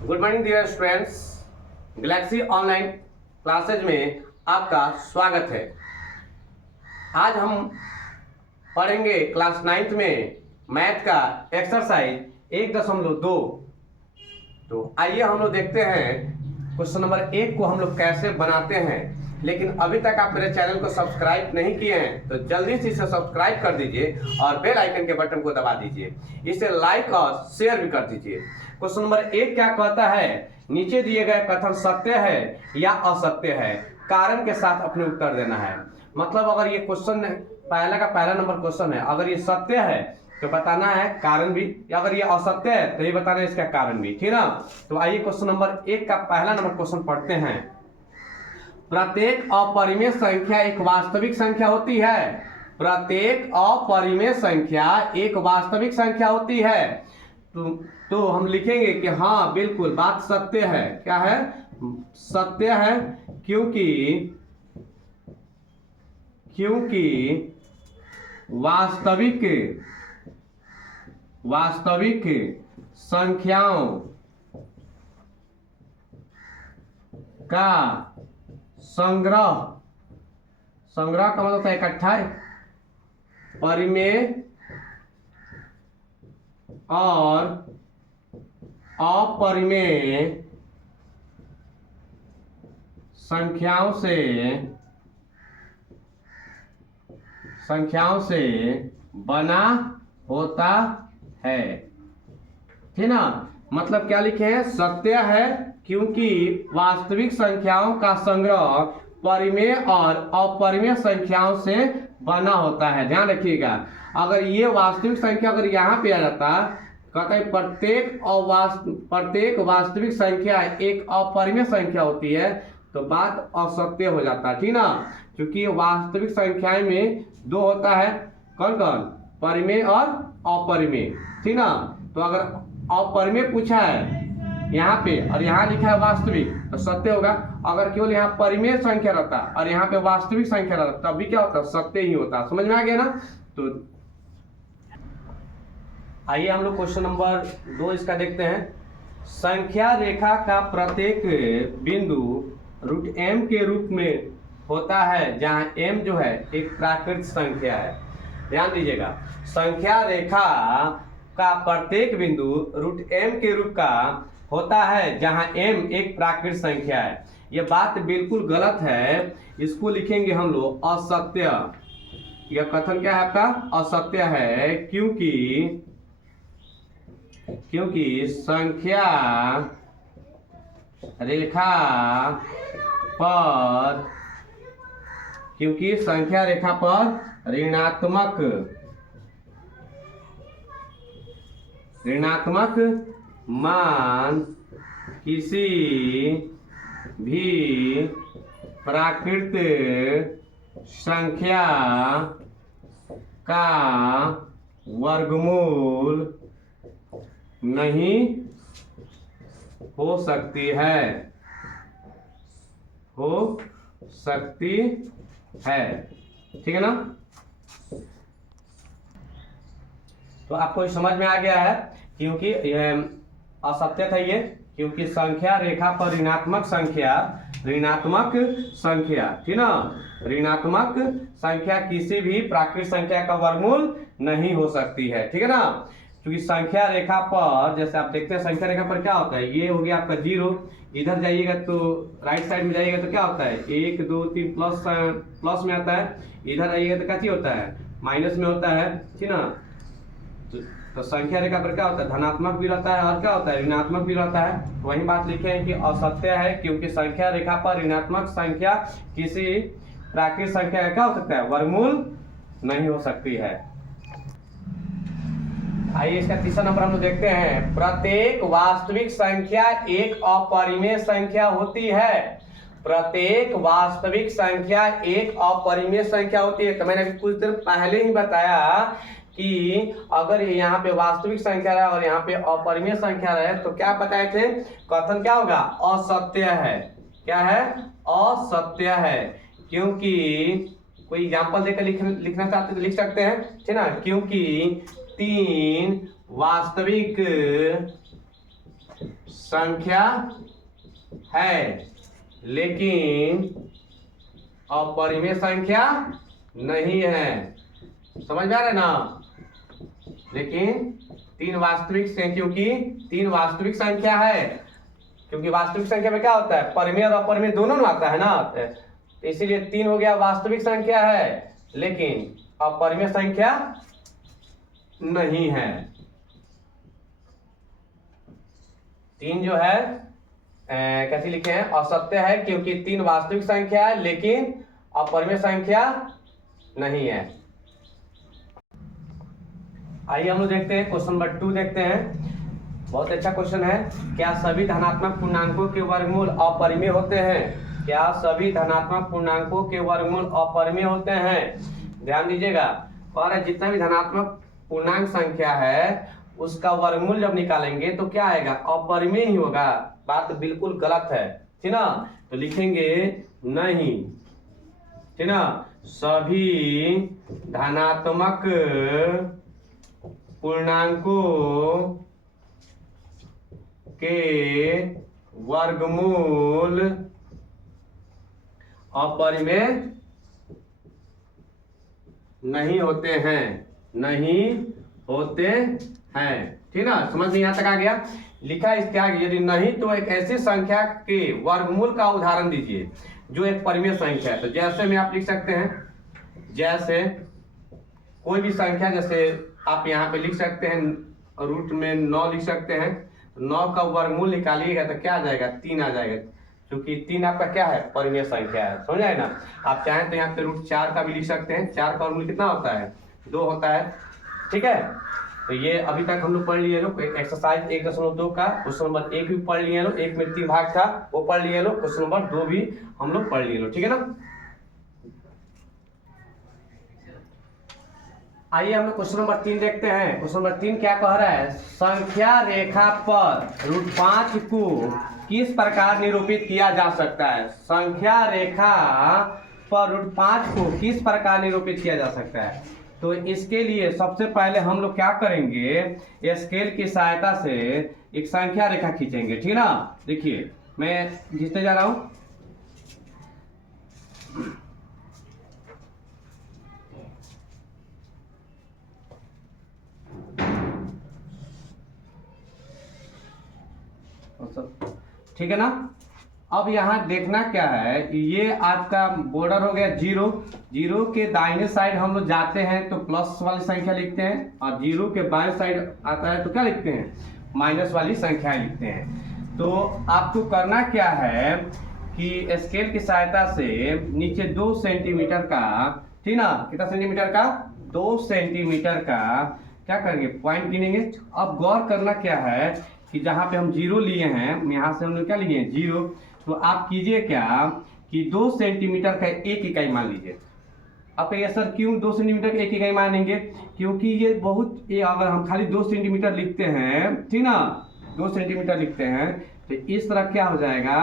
Good morning dear students. Galaxy online classes में आपका स्वागत है। आज हम पढ़ेंगे क्लास 9th में मैथ का एक्सरसाइज 1.2। तो आइए हम लोग देखते हैं क्वेश्चन नंबर 1 को हम लोग कैसे बनाते हैं। लेकिन अभी तक आप मेरे चैनल को सब्सक्राइब नहीं किए हैं तो जल्दी से इसे सब्सक्राइब कर दीजिए और बेल आइकन के बटन को दबा दीजिए। इसे लाइक और शेयर भी कर दीजिए। क्वेश्चन नंबर 1 क्या कहता है, नीचे दिए गए कथन सत्य है या असत्य है, कारण के साथ अपने उत्तर देना है। मतलब अगर ये क्वेश्चन पहला नंबर क्वेश्चन है, अगर ये सत्य है तो बताना है कारण भी, अगर ये असत्य है तो ये बताना है इसका कारण भी, ठीक ना। तो आइए क्वेश्चन नंबर 1 का पहला नंबर क्वेश्चन पढ़ते हैं। प्रत्येक अपरिमेय संख्या एक वास्तविक संख्या होती है। प्रत्येक अपरिमेय संख्या एक वास्तविक संख्या होती है। तो हम लिखेंगे कि हाँ बिल्कुल बात सत्य है। क्या है? सत्य है, क्योंकि वास्तविक संख्याओं का संग्रह का मतलब होता है इकट्ठा, परिमेय और अपरिमेय संख्याओं से बना होता है, ठीक ना। मतलब क्या लिखे हैं? सत्य है क्योंकि वास्तविक संख्याओं का संग्रह परिमेय और अपरिमेय संख्याओं से बना होता है। ध्यान रखिएगा, अगर ये वास्तविक संख्या अगर यहाँ पे आ जाता, कहता है प्रत्येक वास्तविक संख्या एक अपरिमेय संख्या होती है, तो बात असत्य हो जाता, ठीक ना। क्योंकि वास्तविक संख्याएं में दो होता है, कौन कौन? परिमेय और अपरिमेय, ठीक ना। तो अगर अपरिमेय पूछा है यहाँ पे और यहाँ लिखा है वास्तविक, तो सत्य होगा। अगर केवल यहाँ परिमेय संख्या रहता और यहाँ पे वास्तविक संख्या रहता तब भी क्या होता? सत्य ही होता। समझ में आ गया ना। तो आइए हम लोग क्वेश्चन नंबर 2 इसका देखते हैं। संख्या रेखा का प्रत्येक बिंदु रूट m के रूप में होता है, जहां m जो है एक प्राकृत संख्या है। ध्यान दीजिएगा, संख्या रेखा का प्रत्येक बिंदु रूट m के रूप का होता है जहां m एक प्राकृत संख्या है। यह बात बिल्कुल गलत है, इसको लिखेंगे हम लोग असत्य। यह कथन क्या है आपका? असत्य है, क्योंकि संख्या रेखा पर ऋणात्मक मान किसी भी प्राकृत संख्या का वर्गमूल नहीं हो सकती है, ठीक है ना। तो आपको समझ में आ गया है, क्योंकि यह असत्य था ये, क्योंकि संख्या रेखा पर ऋणात्मक संख्या, ठीक ना, ऋणात्मक संख्या किसी भी प्राकृत संख्या का वर्गमूल नहीं हो सकती है, ठीक है ना। क्योंकि संख्या रेखा पर, जैसे आप देखते हैं संख्या रेखा पर क्या होता है, ये हो गया आपका 0, इधर जाइएगा तो राइट साइड में जाइएगा तो क्या होता है 1 2 3 प्लस में आता है, इधर आइएगा तो क्या चीज होता है? माइनस में होता है, ठीक ना। तो संख्या रेखा पर क्या होता है? धनात्मक भी रहता है और क्या होता है? ऋणात्मक भी रहता है। वही बात लिखे हैं कि असत्य है, क्योंकि संख्या रेखा पर ऋणात्मक संख्या किसी प्राकृत संख्या का क्या हो सकता है? वर्गमूल नहीं हो सकती है। आइए इसका तीसरा नंबर हम लोग देखते हैं। प्रत्येक वास्तविक संख्या एक अपरिमेय संख्या होती है। प्रत्येक वास्तविक संख्या एक अपरिमेय संख्या होती है। तो मैंने अभी कुछ देर पहले ही बताया कि अगर यहाँ पे वास्तविक संख्या रहे और यहाँ पे अपरिमेय संख्या रहे तो क्या बताए थे? कथन क्या होगा? असत्य है। क्या है? असत्य है। क्योंकि कोई एग्जांपल देकर लिखना चाहते तो लिख सकते हैं, ठीक ना। क्योंकि 3 वास्तविक संख्या है लेकिन अपरिमेय संख्या नहीं है। समझ में आ रहा है ना? लेकिन तीन वास्तविक से, क्योंकि तीन वास्तविक संख्या है, क्योंकि वास्तविक संख्या में क्या होता है, परिमेय और अपरिमेय दोनों में आता है ना, तो इसीलिए तीन हो गया वास्तविक संख्या है लेकिन अपरिमेय संख्या नहीं है। तीन जो है कैसे लिखे हैं, असत्य है क्योंकि तीन वास्तविक संख्या है लेकिन अपरिमेय संख्या नहीं है। आइए हम लोग देखते हैं क्वेश्चन नंबर 2 देखते हैं। बहुत अच्छा क्वेश्चन है। क्या सभी धनात्मक पूर्णांकों के वर्गमूल अपरिमेय होते हैं? क्या सभी धनात्मक पूर्णांकों के वर्गमूल अपरिमेय होते हैं? ध्यान दीजिएगा। और जितना भी धनात्मक पूर्णांक संख्या है उसका वर्गमूल जब निकालेंगे तो क्या आएगा, अपरिमेय ही होगा। बात बिल्कुल गलत है, ठीक ना? तो लिखेंगे नहीं, ठीक ना, सभी धनात्मक पूर्णांकों के वर्गमूल अपरिमेय नहीं होते हैं, नहीं होते हैं, ठीक ना? समझ में यहाँ तक आ गया? लिखा इसके आगे यदि नहीं तो एक ऐसी संख्या के वर्गमूल का उदाहरण दीजिए जो एक परिमेय संख्या है। तो जैसे में आप लिख सकते हैं, जैसे कोई भी संख्या, जैसे आप यहाँ पे लिख सकते हैं रूट में 9 लिख सकते हैं। 9 का वर्गमूल निकालिएगा तो क्या आ जाएगा, 3 आ जाएगा, क्योंकि 3 आपका क्या है, परिमेय संख्या है। समझ आए ना? आप चाहें तो यहाँ पे रूट 4 का भी लिख सकते हैं। 4 का वर्गमूल कितना होता है, 2 होता है, ठीक है? तो ये अभी तक हम लोग पढ़ लिए लोग एक्सरसाइज 1.2 का क्वेश्चन नंबर 1 भी पढ़ लिए लोग, 1 में 3 भाग था वो पढ़ लिए लोग, क्वेश्चन नंबर 2 भी हम लोग पढ़ लिए लोग, ठीक है ना? आइए हम लोग क्वेश्चन नंबर 3 देखते हैं। क्वेश्चन नंबर 3 क्या कह रहा है, संख्या रेखा पर रूट 5 को किस प्रकार निरूपित किया जा सकता है? संख्या रेखा पर रूट 5 को किस प्रकार निरूपित किया जा सकता है? तो इसके लिए सबसे पहले हम लोग क्या करेंगे, स्केल की सहायता से एक संख्या रेखा खींचेंगे, ठीक है ना? देखिए मैं खींचने जा रहा हूं। ठीक है ना? अब यहाँ देखना क्या है, ये आपका बॉर्डर हो गया 0। 0 के दाहिने साइड हम लोग जाते हैं तो प्लस वाली संख्या लिखते हैं, और 0 के बाएं साइड आता है तो क्या लिखते हैं, माइनस वाली संख्या लिखते हैं। तो आपको करना क्या है कि स्केल की सहायता से नीचे 2 सेंटीमीटर का, ठीक ना, कितना सेंटीमीटर का, 2 सेंटीमीटर का क्या करेंगे, पॉइंट गिनेंगे। अब गौर करना क्या है कि जहाँ पे हम 0 लिए हैं, यहाँ से हम लोग क्या लिए 0, तो आप कीजिए क्या कि 2 सेंटीमीटर का एक इकाई मान लीजिए। आप ये सर क्यों 2 सेंटीमीटर एक इकाई मानेंगे, क्योंकि ये बहुत, ये अगर हम खाली 2 सेंटीमीटर लिखते हैं, ठीक ना, 2 सेंटीमीटर लिखते हैं तो इस तरह क्या हो जाएगा,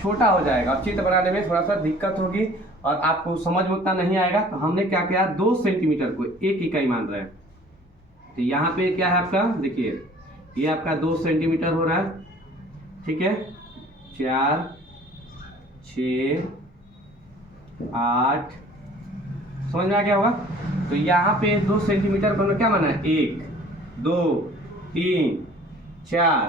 छोटा हो जाएगा, चित्र बनाने में थोड़ा सा दिक्कत होगी और आपको समझ में उतना नहीं आएगा। तो हमने क्या किया, 2 सेंटीमीटर को एक इकाई मान रहे हैं। तो यहाँ पे क्या है आपका, देखिए ये आपका 2 सेंटीमीटर हो रहा है, ठीक है, 4, 6, 8, समझ में आ गया होगा? तो यहाँ पे 2 सेंटीमीटर को क्या माना है, 1, 2, 3, 4,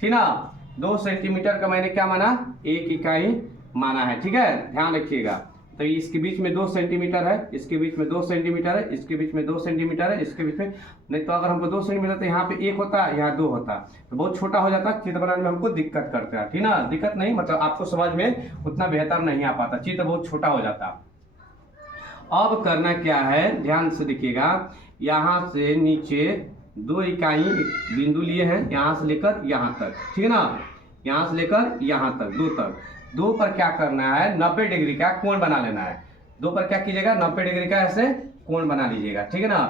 ठीक ना? 2 सेंटीमीटर का मैंने क्या माना, एक इकाई माना है, ठीक है, ध्यान रखिएगा। तो इसके बीच में 2 सेंटीमीटर है, इसके बीच में 2 सेंटीमीटर है, इसके बीच में 2 सेंटीमीटर है, इसके बीच में, नहीं तो अगर हमको 2 सेंटीमीटर तो यहाँ पे 1 होता, यहाँ 2 होता, तो बहुत छोटा हो जाता, चित्र बनाने में हमको दिक्कत करता है, ठीक ना? दिक्कत नहीं मतलब आपको समझ में उतना बेहतर नहीं आ पाता, चित्र बहुत छोटा हो जाता। अब करना क्या है, ध्यान से देखिएगा, यहाँ से नीचे 2 इकाई बिंदु लिए हैं, यहाँ से लेकर यहाँ तक, ठीक है ना, यहाँ से लेकर यहाँ तक, 2 तक। 2 पर क्या करना है, 90 डिग्री का कोण बना लेना है। 2 पर क्या कीजिएगा, 90 डिग्री का ऐसे कोण बना लीजिएगा, ठीक है ना?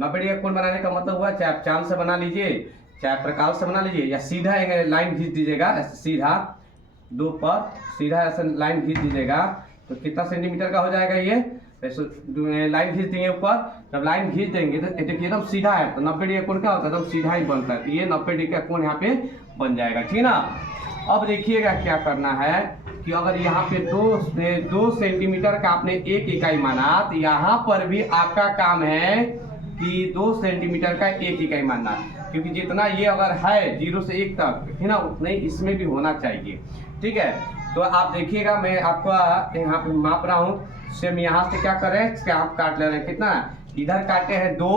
90 डिग्री का कोण बनाने का मतलब हुआ चाहे आप चांद से बना लीजिए, चाहे प्रकाश से बना लीजिए, या सीधा एक लाइन खींच दीजिएगा, ऐसे सीधा 2 पर सीधा ऐसे लाइन खींच दीजिएगा तो कितना सेंटीमीटर का हो जाएगा ये, लाइन खींच देंगे ऊपर। जब लाइन खींच देंगे तो देखिए एकदम सीधा है, तो 90 डिग्री का कोण क्या होता है, एकदम सीधा ही बनता है। तो ये 90 डिग्री का कोण यहाँ पे बन जाएगा, ठीक ना। अब देखिएगा क्या करना है कि अगर यहाँ पे 2 सेंटीमीटर का आपने एक इकाई माना, तो यहाँ पर भी आपका काम है कि 2 सेंटीमीटर का एक इकाई मानना, क्योंकि जितना ये अगर है 0 से 1 तक, है ना, उतना ही इसमें भी होना चाहिए, ठीक है। तो आप देखिएगा मैं आपको यहाँ पे माप रहा हूँ। सेम यहाँ से क्या करें, आप काट ले रहे हैं, कितना इधर काटे हैं 2,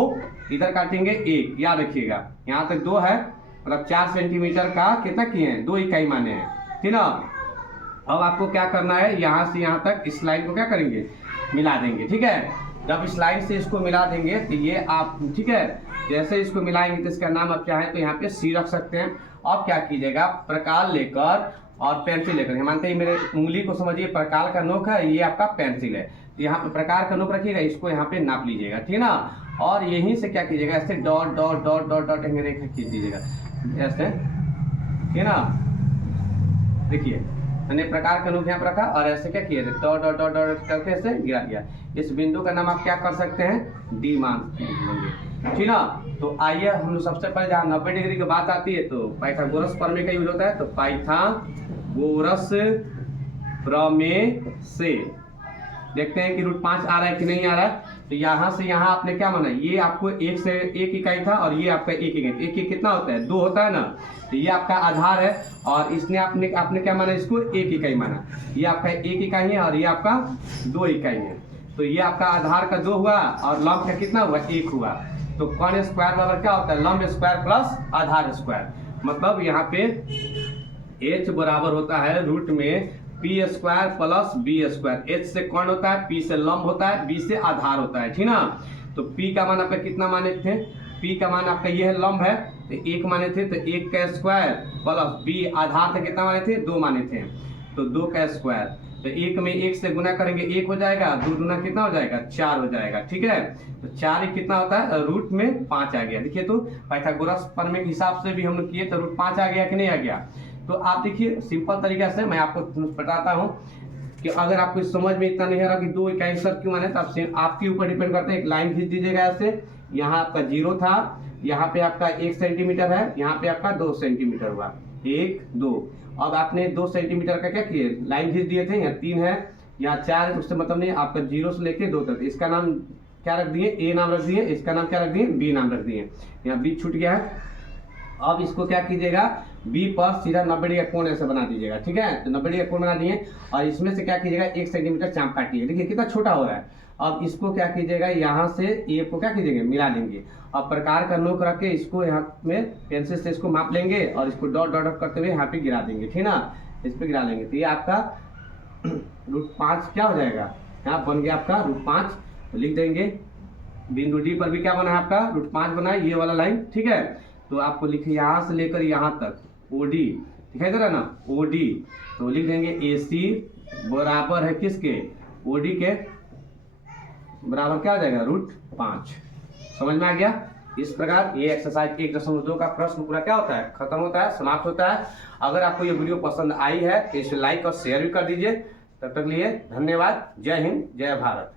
इधर काटेंगे 1, याद रखिएगा। यहाँ तक 2 है, मतलब 4 सेंटीमीटर का कितना किए हैं, 2 इकाई माने हैं, ठीक ना। अब आपको क्या करना है, यहाँ से यहाँ तक इस लाइन को क्या करेंगे, मिला देंगे, ठीक है। जब इस लाइन से इसको मिला देंगे तो ये आप, ठीक है, जैसे इसको मिलाएंगे तो इसका नाम आप चाहें तो यहाँ पे सी रख सकते हैं। अब क्या कीजिएगा, प्रकार लेकर और पेंसिल लेकर, मानते हैं मेरे उंगली को समझिए, प्रकार का नोक है, ये आपका पेंसिल है, तो यहाँ पे प्रकार का नोक रखिएगा, इसको यहाँ पे नाप लीजिएगा, ठीक ना। और यहीं से क्या कीजिएगा, ऐसे dot dot dot dot dot रेखा खींच दीजिएगा ऐसे, ठीक ना। देखिए मैंने प्रकार का नोक यहाँ पर रखा और ऐसे क्या किया, डॉट डॉट डॉट डॉट करके ऐसे गिरा दिया। इस बिंदु का नाम आप क्या कर सकते हैं, डी मान लेंगे, ठीक ना। तो आइए हम लोग सबसे पहले जहाँ 90 डिग्री की बात आती है तो पाइथागोरस प्रमेय का यूज होता है। तो पाइथागोरस प्रमेय से देखते हैं कि √5 आ रहा है कि नहीं आ रहा है। तो यहाँ से यहाँ आपने क्या माना, ये आपको 1 से 1 इकाई था और ये आपका 1 इकाई, 1 कितना होता है, 2 होता है ना। तो ये आपका आधार है और इसने आपने क्या माना, इसको 1 इकाई माना। ये आपका 1 इकाई है और ये आपका 2 इकाई है। तो ये आपका आधार का 2 हुआ और लंब का कितना हुआ, 1 हुआ। तो कॉन स्क्वायर बराबर क्या होता है, लंब स्क्वायर प्लस आधार स्क्वायर। मतलब यहाँ पे h बराबर होता है रूट में P square plus B square. H से कौन होता है, पी से लंब होता है, बी से आधार होता है, ठीक ना। तो पी का मान आपका कितना माने थे, पी का मान आपका ये है, लंब है तो 1 माने थे, तो 1 का स्क्वायर प्लस बी आधार से कितना माने थे, 2 माने थे, तो 2 का स्क्वायर। तो 1 में 1 से गुना करेंगे 1 हो जाएगा, 2 गुना कितना हो जाएगा, 4 हो जाएगा, ठीक है। तो 4 कितना होता है, रूट में 5 आ गया। देखिए तो पाइथागोरस प्रमेय के हिसाब से भी हम लोग किए तो √5 आ गया कि नहीं आ गया। तो आप देखिए सिंपल तरीके से मैं आपको बताता हूँ कि अगर आपको समझ में इतना नहीं आ रहा कि 2 इकाई सब क्यों आने, तो आपके ऊपर डिपेंड करते हैं। एक लाइन खींच दीजिएगा ऐसे, यहाँ आपका 0 था, यहाँ पे आपका 1 सेंटीमीटर है, यहाँ पे आपका 2 सेंटीमीटर हुआ, 1 2। अब आपने 2 सेंटीमीटर का क्या किए, लाइन खींच दिए थे, यहाँ 3 है, यहाँ 4 है, तो उससे मतलब नहीं, आपका 0 से लेके 2 तक। इसका नाम क्या रख दिए, ए नाम रख दिए, इसका नाम क्या रख दिए, बी नाम रख दिए, यहाँ बी छूट गया है। अब इसको क्या कीजिएगा, बी पर सीधा 90 डिग्री का कोण ऐसे बना दीजिएगा, ठीक है। तो 90 डिग्री का कोण बना दिए और इसमें से क्या कीजिएगा, 1 सेंटीमीटर चाप काटिए। देखिए कितना छोटा हो रहा है। अब इसको क्या कीजिएगा, यहाँ से ए को क्या कीजिएगा, मिला लेंगे। अब प्रकार का नोक रख के इसको यहाँ में पेंसिल से इसको माप लेंगे और इसको डॉट डॉट डॉट करते हुए यहाँ पे गिरा देंगे, ठीक ना। इस पे गिरा लेंगे तो ये आपका √5 क्या हो जाएगा, यहाँ बन गया आपका √5। तो लिख देंगे बिंदु डी पर भी क्या बना है आपका, √5 बना है, ये वाला लाइन, ठीक है। तो आपको लिखे यहाँ से लेकर यहाँ तक ओडी दिखाई दे रहा है ना, ओडी। तो लिख देंगे AC बराबर है किसके, ओडी के बराबर क्या हो जाएगा, √5। समझ में आ गया। इस प्रकार ये एक्सरसाइज 1.2 का प्रश्न पूरा क्या होता है, खत्म होता है, समाप्त होता है। अगर आपको ये वीडियो पसंद आई है तो इसे लाइक और शेयर भी कर दीजिए। तब तक लिए धन्यवाद। जय हिंद, जय भारत।